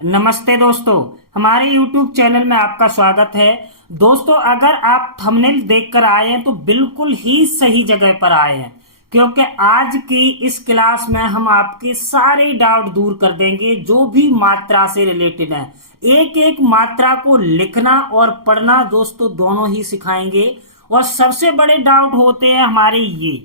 नमस्ते दोस्तों, हमारे YouTube चैनल में आपका स्वागत है। दोस्तों, अगर आप थंबनेल देखकर आए हैं तो बिल्कुल ही सही जगह पर आए हैं, क्योंकि आज की इस क्लास में हम आपके सारे डाउट दूर कर देंगे जो भी मात्रा से रिलेटेड है। एक एक मात्रा को लिखना और पढ़ना दोस्तों दोनों ही सिखाएंगे। और सबसे बड़े डाउट होते हैं हमारे ये,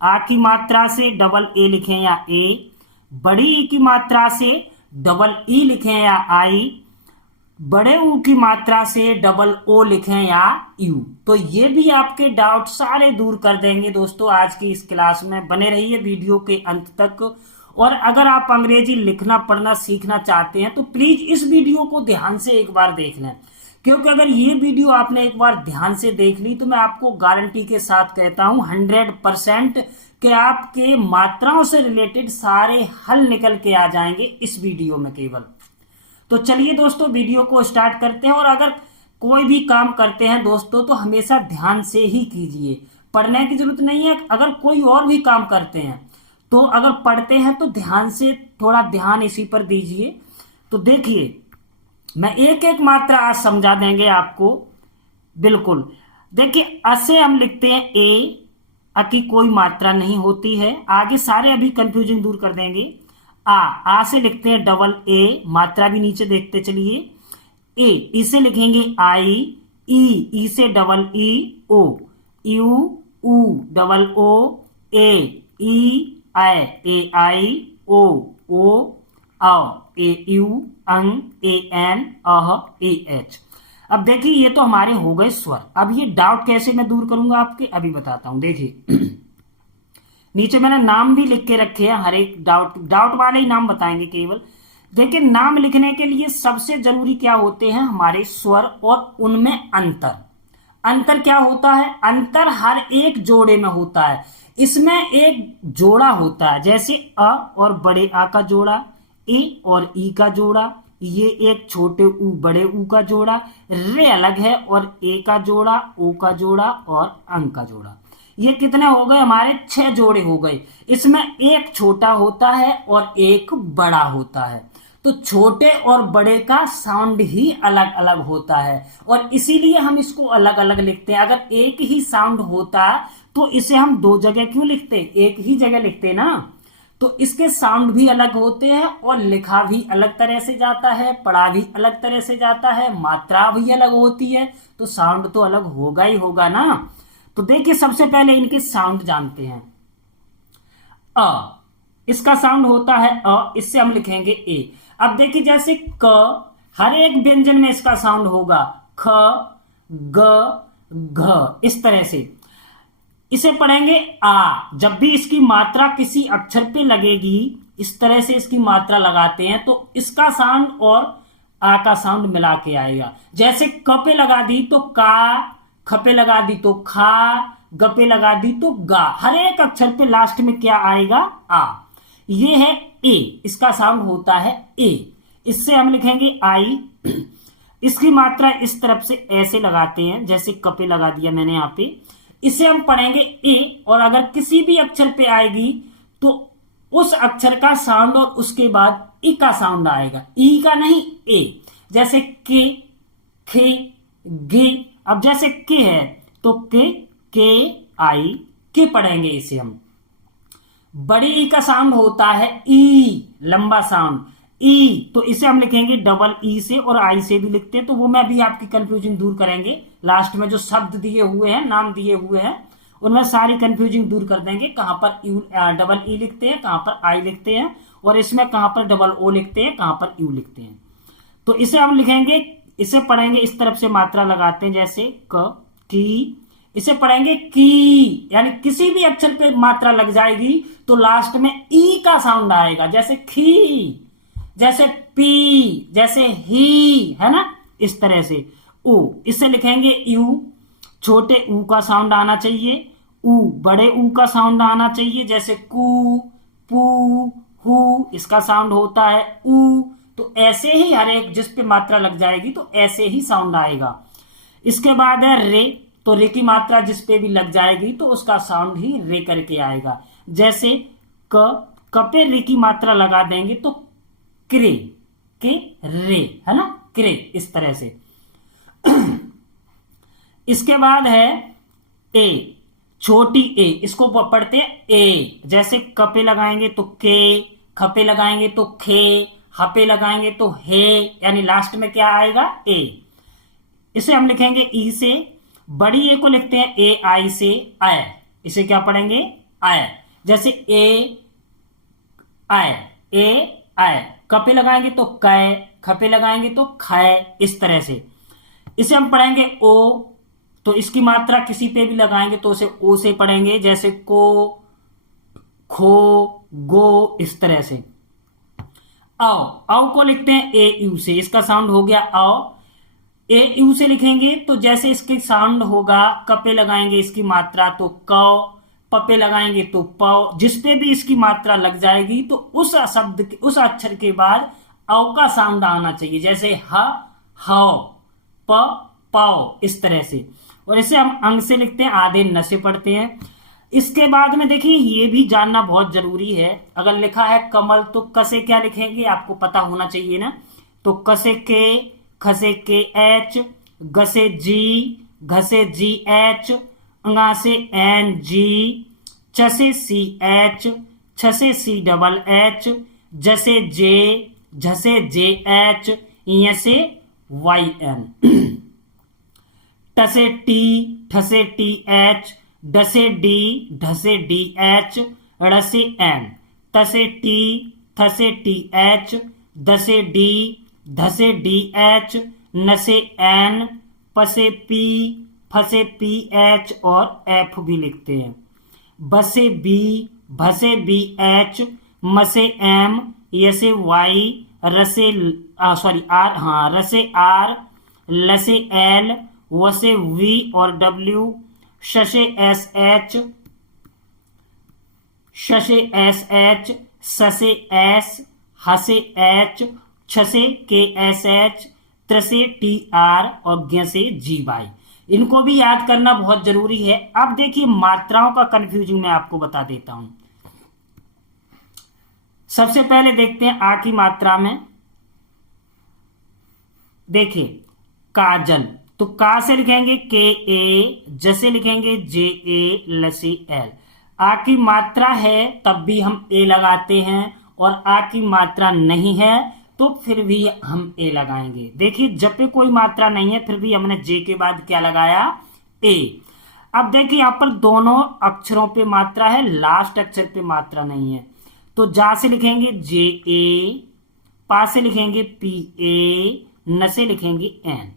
आ की मात्रा से डबल ए लिखें या ए, बड़ी ई की मात्रा से डबल ई लिखें या आई, बड़े ऊ की मात्रा से डबल ओ लिखें या यू। तो ये भी आपके डाउट सारे दूर कर देंगे दोस्तों आज की इस क्लास में। बने रहिए वीडियो के अंत तक। और अगर आप अंग्रेजी लिखना पढ़ना सीखना चाहते हैं तो प्लीज इस वीडियो को ध्यान से एक बार देख लें, क्योंकि अगर ये वीडियो आपने एक बार ध्यान से देख ली तो मैं आपको गारंटी के साथ कहता हूं 100% कि आपके मात्राओं से रिलेटेड सारे हल निकल के आ जाएंगे इस वीडियो में केवल। तो चलिए दोस्तों वीडियो को स्टार्ट करते हैं। और अगर कोई भी काम करते हैं दोस्तों तो हमेशा ध्यान से ही कीजिए, पढ़ने की जरूरत नहीं है। अगर कोई और भी काम करते हैं तो अगर पढ़ते हैं तो ध्यान से थोड़ा ध्यान इसी पर दीजिए। तो देखिए, मैं एक एक मात्रा आज समझा देंगे आपको। बिल्कुल देखिए, अ से हम लिखते हैं ए, अ की कोई मात्रा नहीं होती है। आगे सारे अभी कंफ्यूजन दूर कर देंगे। आ से लिखते हैं डबल ए, मात्रा भी नीचे देखते चलिए। ए, इसे लिखेंगे आई, ई से डबल ई ओ, यू ऊ डबल ओ, ए ई ए आई, ओ औ, ए यू अंग, A N, uh, A H. अब देखिए ये तो हमारे हो गए स्वर। अब ये डाउट कैसे मैं दूर करूंगा आपके, अभी बताता हूं। देखिए नीचे मैंने नाम भी लिख के रखे हैं, हर एक डाउट वाले ही नाम बताएंगे केवल। देखिए, नाम लिखने के लिए सबसे जरूरी क्या होते हैं हमारे स्वर और उनमें अंतर। अंतर क्या होता है? अंतर हर एक जोड़े में होता है। इसमें एक जोड़ा होता है, जैसे अ और बड़े आ का जोड़ा, ए और ई का जोड़ा, ये एक छोटे ऊ बड़े ऊ का जोड़ा, रे अलग है और ए का जोड़ा, ओ का जोड़ा और अंग का जोड़ा। ये कितने हो गए? हमारे 6 जोड़े हो गए। इसमें एक छोटा होता है और एक बड़ा होता है। तो छोटे और बड़े का साउंड ही अलग अलग होता है और इसीलिए हम इसको अलग अलग लिखते हैं। अगर एक ही साउंड होता तो इसे हम 2 जगह क्यों लिखते? एक ही जगह लिखते ना। तो इसके साउंड भी अलग होते हैं और लिखा भी अलग तरह से जाता है, पढ़ा भी अलग तरह से जाता है, मात्रा भी अलग होती है, तो साउंड तो अलग होगा ही होगा ना। तो देखिए, सबसे पहले इनके साउंड जानते हैं। अ, इसका साउंड होता है अ, इससे हम लिखेंगे ए। अब देखिए, जैसे क, हर एक व्यंजन में इसका साउंड होगा ख, ग, घ, इस तरह से। इसे पढ़ेंगे आ। जब भी इसकी मात्रा किसी अक्षर पे लगेगी, इस तरह से इसकी मात्रा लगाते हैं तो इसका साउंड और आ का साउंड मिला के आएगा। जैसे क पे लगा दी तो का, ख पे लगा दी तो खा, ग पे लगा दी तो गा। हर एक अक्षर पे लास्ट में क्या आएगा? आ। ये है ए, इसका साउंड होता है ए। इससे हम लिखेंगे आई। इसकी मात्रा इस तरफ से ऐसे लगाते हैं, जैसे क पे लगा दिया मैंने यहाँ पे। इसे हम पढ़ेंगे ए, और अगर किसी भी अक्षर पे आएगी तो उस अक्षर का साउंड और उसके बाद ई का साउंड आएगा, ई का नहीं ए। जैसे के, खे, गे। अब जैसे के है तो के आई, के पढ़ेंगे इसे हम। बड़ी ई का साउंड होता है ई, लंबा साउंड ई, तो इसे हम लिखेंगे डबल ई से, और आई से भी लिखते हैं, तो वो मैं भी आपकी कंफ्यूजन दूर करेंगे। लास्ट में जो शब्द दिए हुए हैं, नाम दिए हुए हैं, उनमें सारी कंफ्यूजन दूर कर देंगे। कहां पर यू डबल ई लिखते हैं, कहां पर आई लिखते हैं, और इसमें कहां पर डबल ओ लिखते हैं, कहां पर यू लिखते हैं। तो इसे हम लिखेंगे, इसे पढ़ेंगे इस तरफ से मात्रा लगाते हैं, जैसे क, की। इसे पढ़ेंगे की, यानी किसी भी अक्षर पे मात्रा लग जाएगी तो लास्ट में ई का साउंड आएगा, जैसे खी, जैसे पी, जैसे ही, है ना, इस तरह से। ऊ, इसे लिखेंगे यू। छोटे ऊ का साउंड आना चाहिए, ऊ बड़े ऊ का साउंड आना चाहिए, जैसे कू, पू, हु, इसका साउंड होता है ऊ। तो ऐसे ही हर एक जिस पे मात्रा लग जाएगी तो ऐसे ही साउंड आएगा। इसके बाद है रे, तो रे की मात्रा जिस पे भी लग जाएगी तो उसका साउंड ही रे करके आएगा। जैसे क पे रे की मात्रा लगा देंगे तो क्रे, के रे, है ना, क्रे, इस तरह से। इसके बाद है ए, छोटी ए, इसको पढ़ते हैं ए। जैसे कपे लगाएंगे तो के, खपे लगाएंगे तो खे, हपे लगाएंगे तो हे, यानी लास्ट में क्या आएगा, ए। इसे हम लिखेंगे ई से। बड़ी ए को लिखते हैं ए आई से, आय। इसे क्या पढ़ेंगे, आय। जैसे ए आय, ए आय। कपे लगाएंगे तो कै, खपे लगाएंगे तो खै, इस तरह से। इसे हम पढ़ेंगे ओ, तो इसकी मात्रा किसी पे भी लगाएंगे तो उसे ओ से पढ़ेंगे, जैसे को, खो, गो, इस तरह से। आओ, आओ को लिखते हैं ए यू से, इसका साउंड हो गया आओ। ए यू से लिखेंगे तो जैसे इसकी साउंड होगा, कपे लगाएंगे इसकी मात्रा तो कौ, पपे लगाएंगे तो पौ, जिसपे भी इसकी मात्रा लग जाएगी तो उस शब्द के, उस अक्षर के बाद औ का साउंड आना चाहिए, जैसे ह, हौ, प, पौ, इस तरह से। और इसे हम अंग से लिखते हैं, आधे न से पढ़ते हैं। इसके बाद में देखिए, ये भी जानना बहुत जरूरी है, अगर लिखा है कमल तो कसे क्या लिखेंगे, आपको पता होना चाहिए ना। तो कसे के, खसे के एच, गसे जी, घसे जी एच, अंगा से एन जी, चसे सी एच, छसे सी डबल एच, जसे जे, झसे जे एच, य से वाई एन, टसे टी, ठसे टी एच, डसे डी, ढसे डी एच, ड़से एन, तसे टी, थसे टी एच, दसे डी, धसे डी एच, नसे एन, पसे पी, फसे पी एच, और एफ भी लिखते हैं। बसे बी, भसे बी एच, मसे एम, यसे वाई, रसे सॉरी आर, हाँ रसे आर, लसे एल, वसे वी और डब्ल्यू, शशे एस एच, शशे एस एच, ससे एस, हसे एच, छसे के एस एच, त्रसे टी आर और ज्ञसे जी वाई। इनको भी याद करना बहुत जरूरी है। अब देखिए, मात्राओं का कंफ्यूजन मैं आपको बता देता हूं। सबसे पहले देखते हैं आ की मात्रा में। देखिए, काजल, तो का से लिखेंगे के ए, जसे लिखेंगे जे ए, लसी एल। आ की मात्रा है तब भी हम ए लगाते हैं, और आ की मात्रा नहीं है तो फिर भी हम ए लगाएंगे। देखिए, जब पे कोई मात्रा नहीं है फिर भी हमने जे के बाद क्या लगाया, ए। अब देखिए, यहां पर दोनों अक्षरों पे मात्रा है, लास्ट अक्षर पे मात्रा नहीं है। तो जा से लिखेंगे जे ए, पा से लिखेंगे पी ए, न से लिखेंगे एन।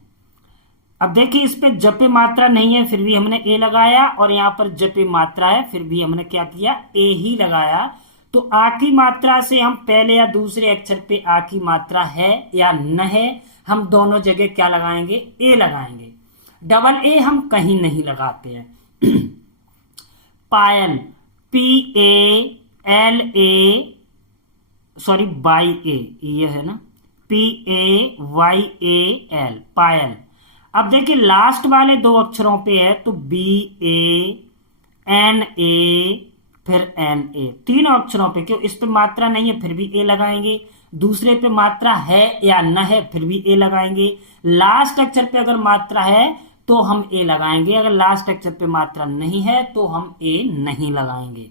अब देखिए, इस पे जब पे मात्रा नहीं है फिर भी हमने ए लगाया, और यहां पर जब पे मात्रा है फिर भी हमने क्या किया, ए ही लगाया। तो आ की मात्रा से हम पहले या दूसरे अक्षर पे आ की मात्रा है या न है, हम दोनों जगह क्या लगाएंगे, ए लगाएंगे। डबल ए हम कहीं नहीं लगाते हैं। Payal, P A L A, sorry by A, ये है ना, P A Y A L, Payal. अब देखिए, लास्ट वाले दो अक्षरों पे है तो बी ए एन ए, फिर एन ए, तीनों अक्षरों पे, क्यों, इस पे मात्रा नहीं है फिर भी ए लगाएंगे, दूसरे पे मात्रा है या न है फिर भी ए लगाएंगे, लास्ट अक्षर पे अगर मात्रा है तो हम ए लगाएंगे, अगर लास्ट अक्षर पे मात्रा नहीं है तो हम ए नहीं लगाएंगे।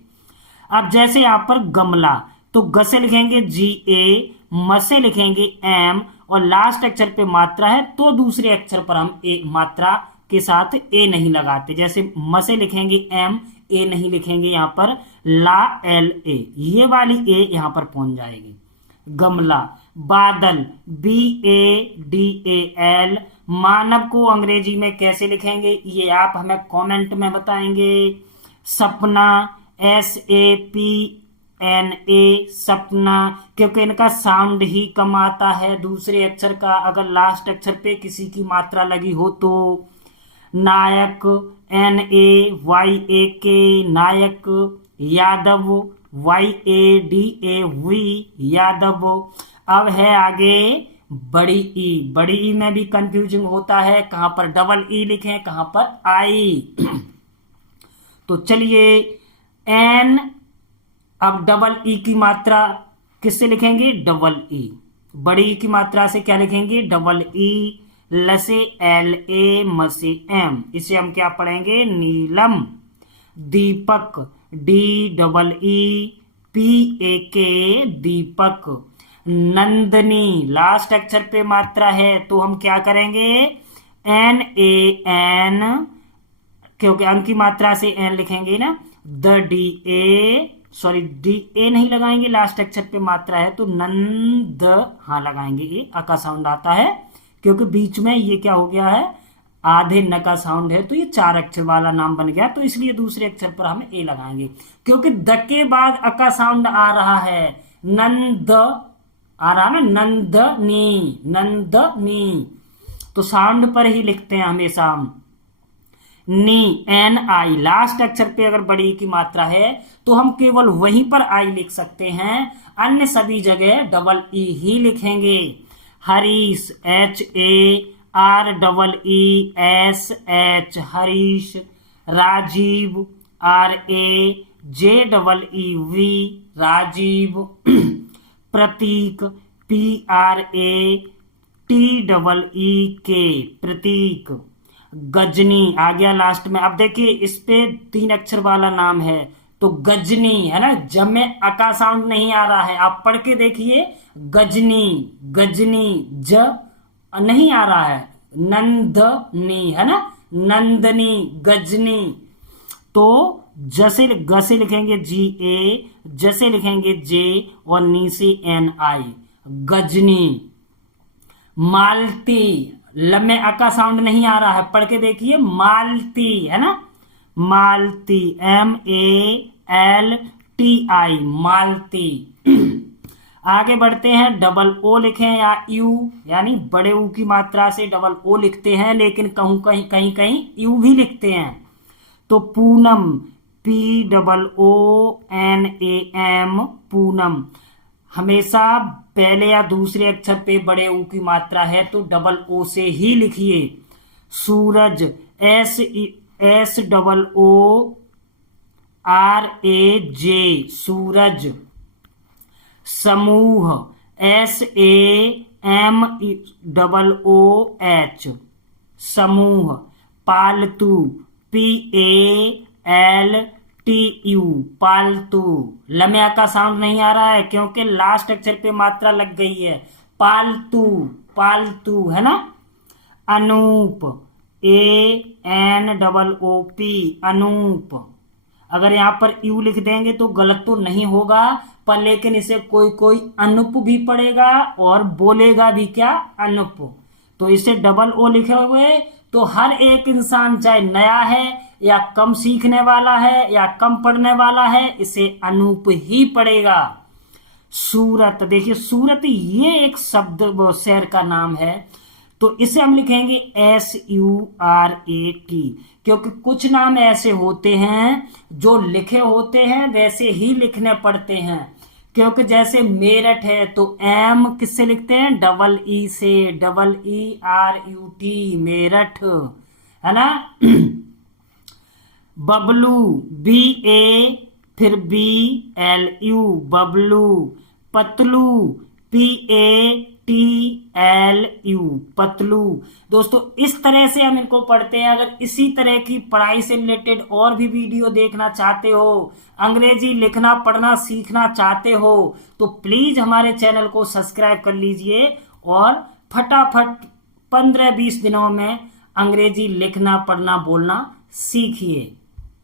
अब जैसे यहां पर गमला, तो ग से लिखेंगे जी ए, म से लिखेंगे एम, और लास्ट अक्षर पे मात्रा है तो दूसरे अक्षर पर हम ए मात्रा के साथ ए नहीं लगाते। जैसे म से लिखेंगे एम, ए नहीं लिखेंगे यहां पर, ला एल ए, ये वाली ए यहां पर पहुंच जाएगी। गमला, बादल, B A D A L. मानव को अंग्रेजी में कैसे लिखेंगे ये आप हमें कमेंट में बताएंगे। Sapna, S A P N A, Sapna, क्योंकि इनका साउंड ही कम आता है दूसरे अक्षर का, अगर लास्ट अक्षर पे किसी की मात्रा लगी हो तो। नायक, N A Y A K, नायक। Yadav, Y A D A V, Yadav. अब है आगे बड़ी ई। बड़ी ई में भी कंफ्यूजिंग होता है, कहां पर डबल ई लिखें, कहां पर आई। तो चलिए, एन, अब डबल ई की मात्रा किससे लिखेंगे, डबल ई। बड़ी ई की मात्रा से क्या लिखेंगे, डबल ई, लसे एल ए, मसे एम, इसे हम क्या पढ़ेंगे, Neelam. Deepak, D double E P A K, Deepak. Nandini, last अक्षर पे मात्रा है तो हम क्या करेंगे, एन ए एन, क्योंकि अंक की मात्रा से एन लिखेंगे ना, the D A, sorry D A नहीं लगाएंगे, लास्ट अक्षर पे मात्रा है तो नंद, हाँ लगाएंगे, ये अ का साउंड आता है क्योंकि बीच में ये क्या हो गया है, आधे न का साउंड है, तो ये 4 अक्षर वाला नाम बन गया, तो इसलिए दूसरे अक्षर पर हम ए लगाएंगे। क्योंकि द के बाद अ का साउंड आ रहा है, नंद आ रहा है ना, नंदनी, नंदनी, तो साउंड पर ही लिखते हैं हमेशा हम। नी, एन आई, लास्ट अक्षर पे अगर बड़ी की मात्रा है तो हम केवल वहीं पर आई लिख सकते हैं, अन्य सभी जगह डबल ई ही लिखेंगे। Harish, H A R double E S H, Harish. Rajiv, R A J double E V, Rajiv. Prateek, P R A T double E K, Prateek. Ghazni आ गया लास्ट में। अब देखिए इस पे 3 अक्षर वाला नाम है तो गजनी है ना, जब में अ का साउंड नहीं आ रहा है, आप पढ़ के देखिए, गजनी, गजनी, ज नहीं आ रहा है, नंदनी है ना, नंदनी, गजनी। तो जैसे गसे लिखेंगे जी ए, जैसे लिखेंगे जे, और नी से एन आई, गजनी। मालती, लब में अ का साउंड नहीं आ रहा है, पढ़ के देखिए, मालती है ना, Malti, M A L T I, Malti. आगे बढ़ते हैं, डबल ओ लिखें या यू, यानी बड़े ऊ की मात्रा से डबल ओ लिखते हैं, लेकिन कहूं कहीं कहीं कहीं यू भी लिखते हैं। तो Poonam, P double O N A M, Poonam. हमेशा पहले या दूसरे अक्षर पे बड़े ऊ की मात्रा है तो डबल ओ से ही लिखिए। Sooraj, S double O R A J, Sooraj. समूह, S A M double O H, समूह। पालतू, P A L T U, पालतू। लम्या का साउंड नहीं आ रहा है क्योंकि लास्ट अक्षर पे मात्रा लग गई है, पालतू, पालतू है ना। Anoop, A N double O P, Anoop. अगर यहाँ पर यू लिख देंगे तो गलत तो नहीं होगा, पर लेकिन इसे कोई कोई अनुप भी पढ़ेगा और बोलेगा भी क्या, अनुप। तो इसे डबल ओ लिखे हुए तो हर एक इंसान चाहे नया है या कम सीखने वाला है या कम पढ़ने वाला है, इसे अनूप ही पढ़ेगा। सूरत, देखिए सूरत ये एक शब्द शहर का नाम है तो इसे हम लिखेंगे SURAT, क्योंकि कुछ नाम ऐसे होते हैं जो लिखे होते हैं वैसे ही लिखने पड़ते हैं। क्योंकि जैसे मेरठ है तो एम किससे लिखते हैं, डबल ई से, DERUT, मेरठ है ना। बबलू, BA फिर BLU, बबलू। पतलू, PATLU, पतलू। दोस्तों इस तरह से हम इनको पढ़ते हैं। अगर इसी तरह की पढ़ाई से रिलेटेड और भी वीडियो देखना चाहते हो, अंग्रेजी लिखना पढ़ना सीखना चाहते हो, तो प्लीज हमारे चैनल को सब्सक्राइब कर लीजिए और फटाफट 15-20 दिनों में अंग्रेजी लिखना पढ़ना बोलना सीखिए।